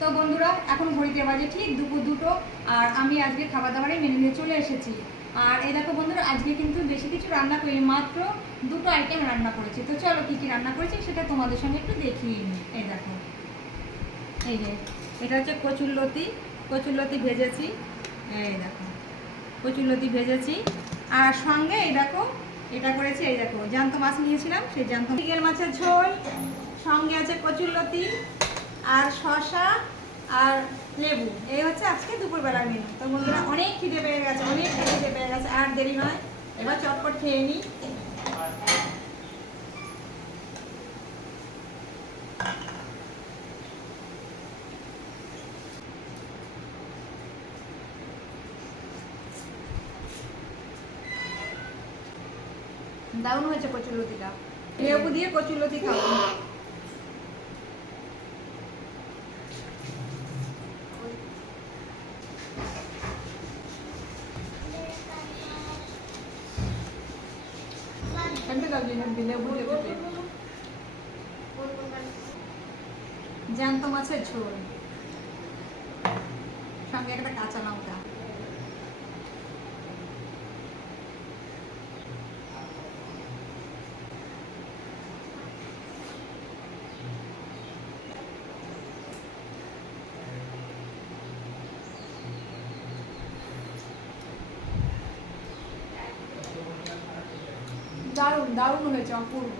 তো বন্ধুরা এখন ঘড়িতে বাজে ঠিক দুপুর 2টো, আর আমি আজকে খাবার দাবারের মেনু নিয়ে চলে এসেছি। আর এই দেখো বন্ধুরা, আজকে কিন্তু বেশি কিছু রান্না করিনি, মাত্র 2টো আইটেম রান্না করেছি। তো চলো কী কী রান্না করেছি সেটা তোমাদের সঙ্গে একটু দেখিয়ে নিই। এই দেখো, এই যে এটা হচ্ছে কচুরলতি ভেজেছি। এই দেখো কচুরলতি ভেজেছি, আর সঙ্গে এই দেখো এটা করেছি। এই দেখো জ্যান্ত মাছ নিয়েছিলাম, সেই জ্যান্ত মৃগেল মাছের ঝোল, সঙ্গে আছে কচুরলতি আর শসা আর লেবু। এই হচ্ছে আজকে দুপুরবেলার মেনু। তো বন্ধুরা অনেক খিদে পেয়ে গেছে, আর দেরি নয়, এবার চটপট খেয়ে নিই। দারুণ হয়েছে কচুরলতিটা, লেবু দিয়ে কচুরলতি খাবো। জ্যান্ত মাছের ঝোল, সঙ্গে একটা কাঁচা লঙ্কা। দারুণ দারুণ হয়েছে, অপূর্ব।